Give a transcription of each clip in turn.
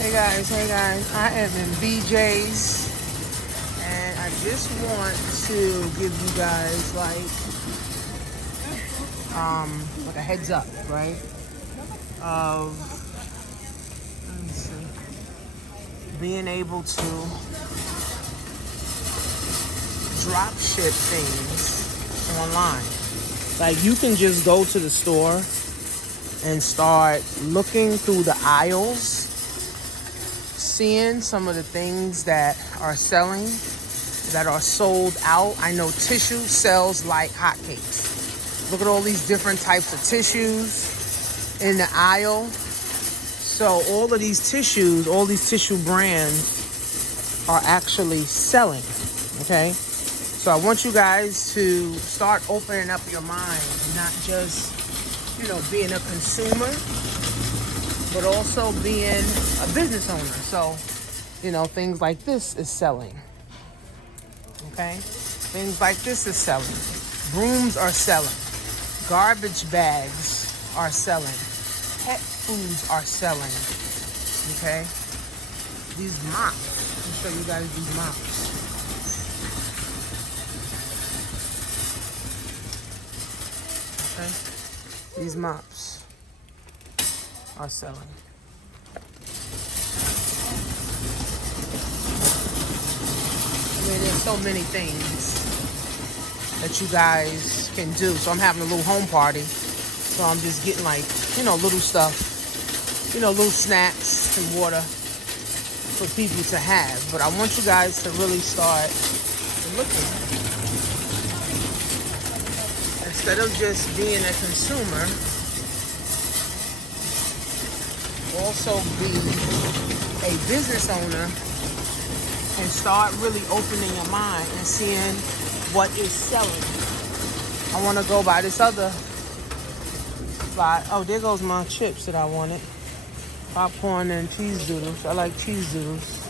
Hey guys, I am in BJ's and I just want to give you guys like a heads up, right? Of let me see, being able to drop ship things online. Like you can just go to the store and start looking through the aisles, seeing some of the things that are selling, that are sold out. I know tissue sells like hotcakes. Look at all these different types of tissues in the aisle. So all of these tissues, all these tissue brands are actually selling, okay? So I want you guys to start opening up your mind, not just, being a consumer, but also being a business owner. So, things like this is selling. Okay? Things like this is selling. Brooms are selling. Garbage bags are selling. Pet foods are selling. Okay? These mops. Let me show you guys these mops. Okay? These mops are selling. I mean, there's so many things that you guys can do. So I'm having a little home party. So I'm just getting little stuff, little snacks and water for people to have. But I want you guys to really start looking. Instead of just being a consumer, also be a business owner and start really opening your mind and seeing what is selling. I want to go by this other spot. Oh, there goes my chips that I wanted. Popcorn and cheese doodles. I like cheese doodles.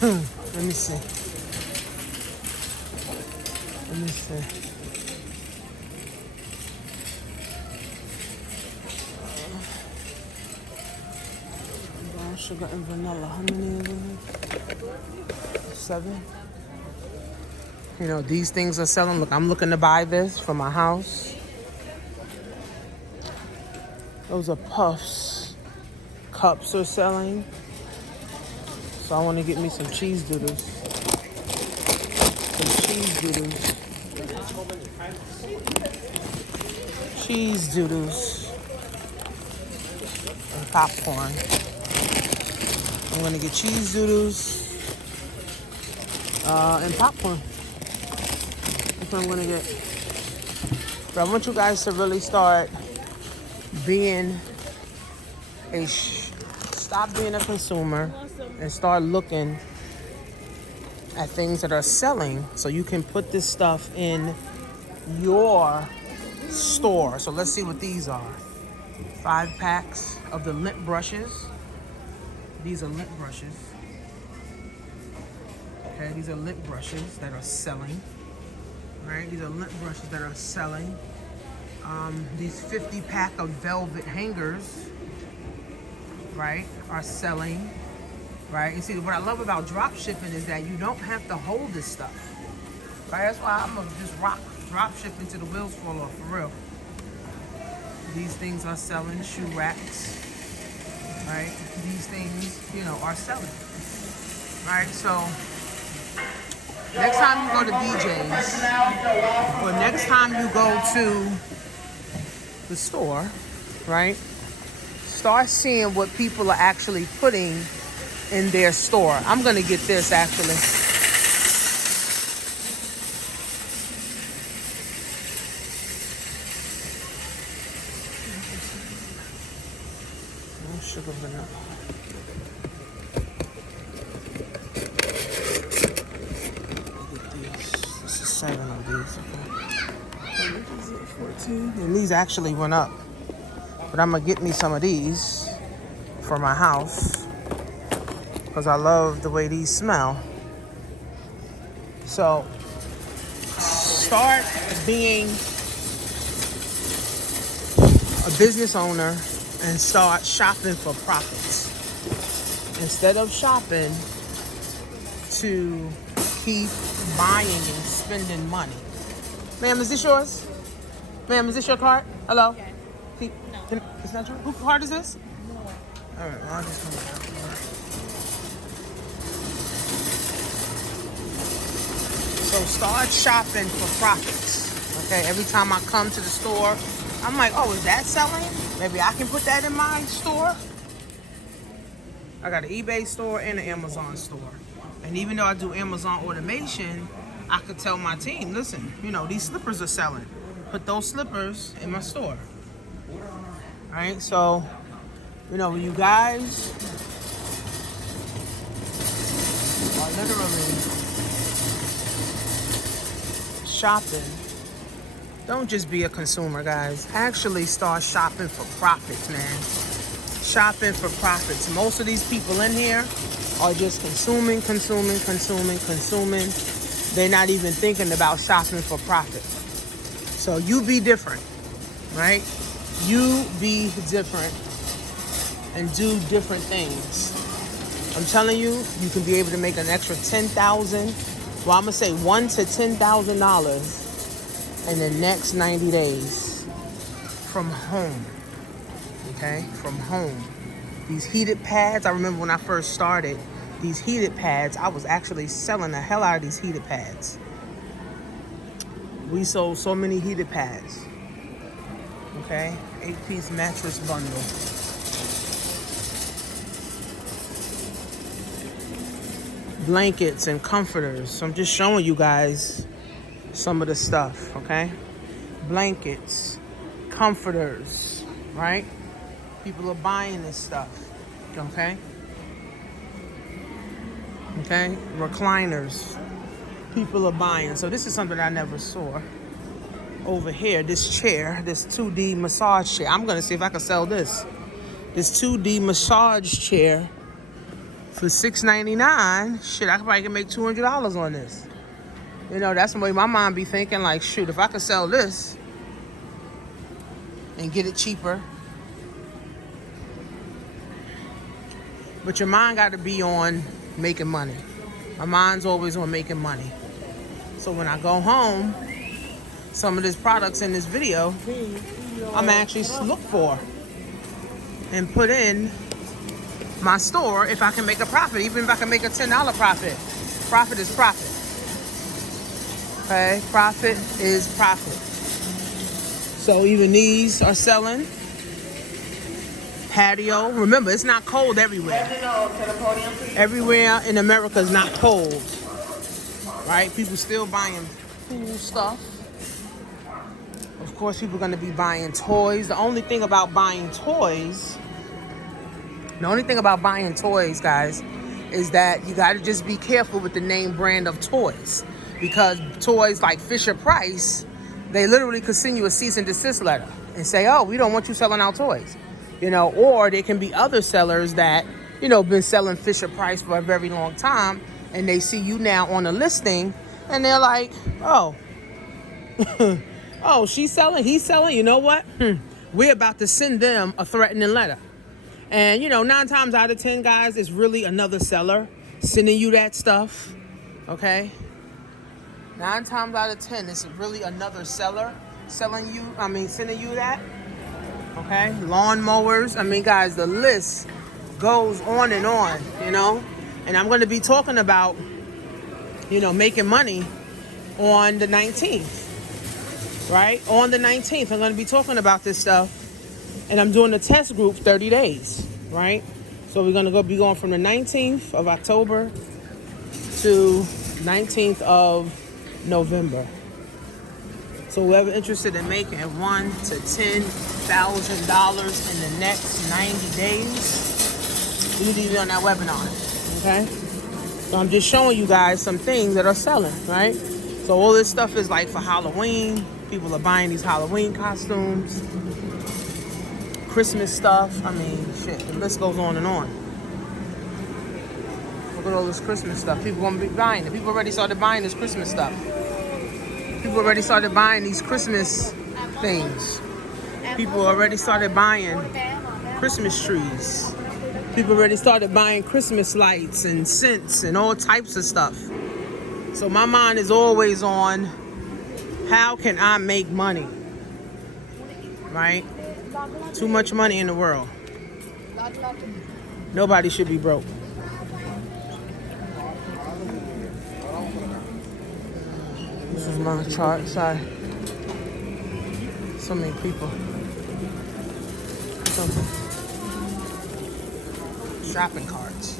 Let me see. Sugar and vanilla. How many of these? 7. These things are selling. Look, I'm looking to buy this for my house. Those are puffs. Cups are selling. So I want to get me some cheese doodles. Cheese doodles. And popcorn. I'm gonna get cheese doodles and popcorn. That's what I'm gonna get. But I want you guys to really start being stop being a consumer and start looking at things that are selling so you can put this stuff in your store. So let's see what these are. 5 packs of the lint brushes. These are lint brushes. Okay, these are lint brushes that are selling. Right, these are lint brushes that are selling. These 50 pack of velvet hangers, right, are selling. Right, you see what I love about drop shipping is that you don't have to hold this stuff. Right, that's why I'm gonna just drop ship until the wheels fall off, for real. These things are selling. Shoe racks. Right, these things, are selling. Right, so next time you go to BJ's, or next time you go to the store, right, start seeing what people are actually putting in their store. I'm gonna get this actually. Sugar vanilla. This is 7 of these. Okay. 14. And these actually went up. But I'm gonna get me some of these for my house because I love the way these smell. So start being a business owner and start shopping for profits. instead of shopping, to keep buying and spending money. Ma'am, is this yours? Ma'am, is this your card? Hello? Yes. No. It's not yours? Whose card is this? No. All right, well, I'll just come back. So start shopping for profits. Okay, every time I come to the store, I'm like, oh, is that selling? Maybe I can put that in my store. I got an eBay store and an Amazon store. And even though I do Amazon automation, I could tell my team, listen, you know, these slippers are selling. Put those slippers in my store. All right, so, you know, when you guys are literally shopping, don't just be a consumer, guys. Actually start shopping for profits, man. Shopping for profits. Most of these people in here are just consuming. They're not even thinking about shopping for profit. So you be different, right? You be different and do different things. I'm telling you, you can be able to make an extra $10,000. Well, I'm gonna say $1,000 to $10,000 in the next 90 days from home. Okay, from home. These heated pads, I remember when I first started, these heated pads, I was actually selling the hell out of these heated pads. We sold so many heated pads. Okay, 8-piece mattress bundle. Blankets and comforters. So I'm just showing you guys some of the stuff, okay? Blankets, comforters, right? People are buying this stuff, okay? Okay, recliners. People are buying. So this is something I never saw. Over here, this chair, this 2D massage chair. I'm gonna see if I can sell this. This 2D massage chair for $6.99. Shit, I could probably make $200 on this. You know, that's the way my mind be thinking, like, shoot, if I could sell this and get it cheaper. But your mind got to be on making money. My mind's always on making money. So when I go home, some of these products in this video, I'm actually look for and put in my store if I can make a profit. Even if I can make a $10 profit. Profit is profit. Okay, profit is profit. So even these are selling. Patio. Remember, it's not cold everywhere. Everywhere in America is not cold. Right? People still buying pool stuff. Of course, people are going to be buying toys. The only thing about buying toys, guys, is that you got to just be careful with the name brand of toys. Because toys like Fisher-Price, they literally could send you a cease and desist letter and say, oh, we don't want you selling our toys. You know, or there can be other sellers that, you know, been selling Fisher-Price for a very long time, and they see you now on a listing, and they're like, oh, oh, she's selling, he's selling, you know what? We're about to send them a threatening letter. And, you know, 9 times out of 10, guys, it's really another seller sending you that stuff, okay? 9 times out of 10, it's really another seller sending you that. Okay, lawnmowers. I mean, guys, the list goes on and on, you know. And I'm going to be talking about, you know, making money on the 19th, right? On the 19th, I'm going to be talking about this stuff. And I'm doing a test group 30 days, right? So we're going to be going from the 19th of October to 19th of November. So whoever interested in making $1,000 to $10,000 in the next 90 days, you need to be on that webinar, okay? So I'm just showing you guys some things that are selling, right? So all this stuff is like for Halloween. People are buying these Halloween costumes, Christmas stuff. I mean, shit, the list goes on and on. Look at all this Christmas stuff. People gonna be buying it. People already started buying this Christmas stuff. People already started buying these Christmas things. People already started buying Christmas trees. People already started buying Christmas lights and scents and all types of stuff. So my mind is always on, how can I make money? Right? Too much money in the world. Nobody should be broke. This is my chart. Sorry. So many people. Shopping carts.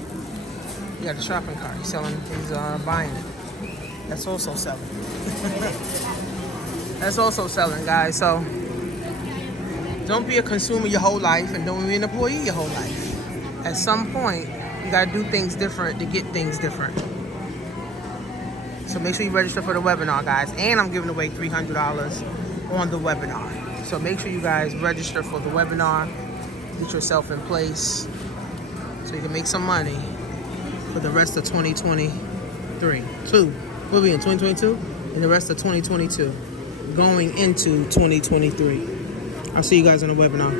You got the shopping cart. He's selling. He's buying it. That's also selling. That's also selling, guys. So don't be a consumer your whole life, and don't be an employee your whole life. At some point, you gotta do things different to get things different. So make sure you register for the webinar, guys. And I'm giving away $300 on the webinar. So make sure you guys register for the webinar. Get yourself in place so you can make some money for the rest of 2023. We'll be in 2022 and the rest of 2022. Going into 2023. I'll see you guys on the webinar.